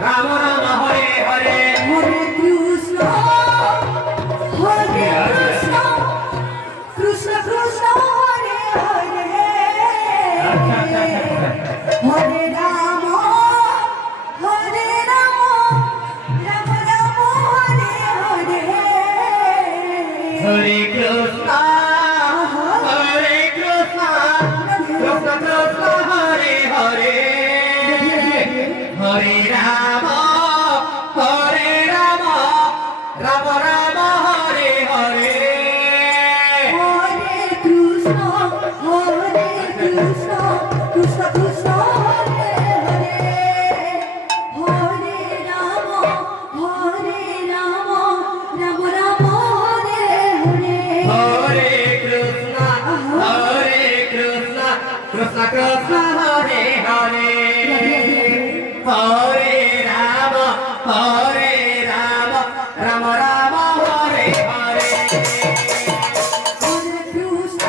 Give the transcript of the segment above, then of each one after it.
Ram Ram Hare Hare Hare Krishna Hare Krishna Krishna Krishna Hare Hare Hare Ram Ram Ram Hare Hare Hare Krishna Hare Krishna Krishna Krishna Hare Hare Hare Ram Ram Ram Hare Hare Hare Krishna Krishna Krishna Hare Hare Hare Ram Ram Ram Hare Hare Hare Krishna Krishna Krishna Hare Hare Hare Ram Ram Ram Hare Hare Hare Krishna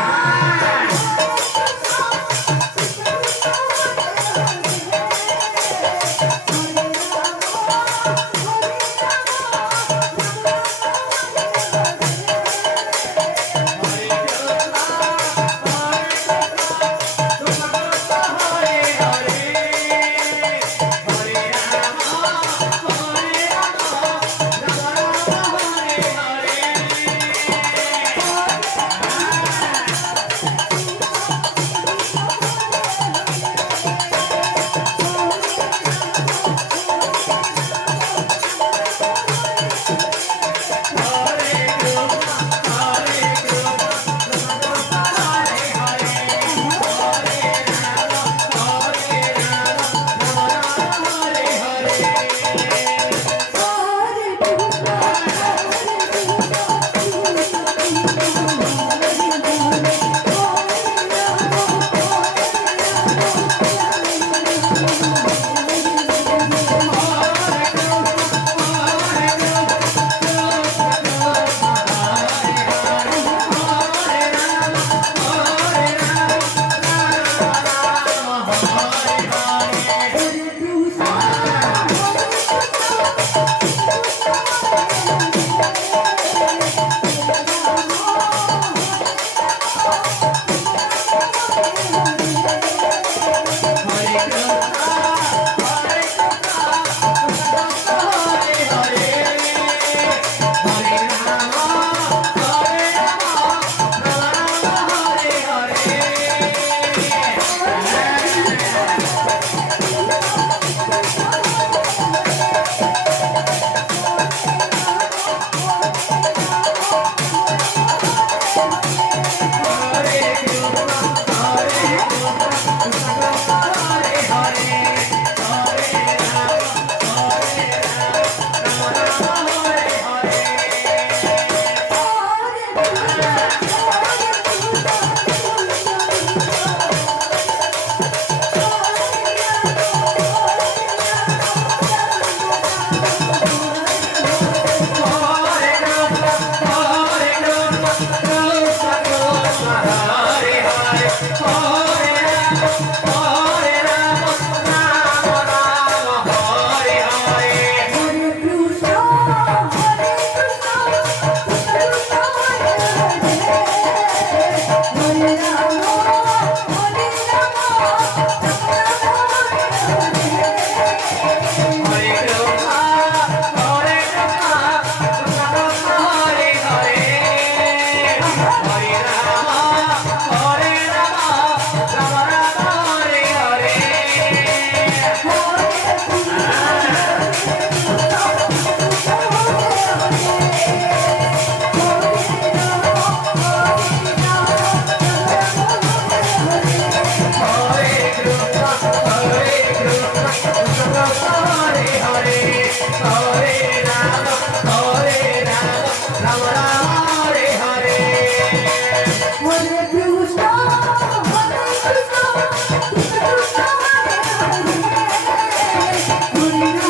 Hare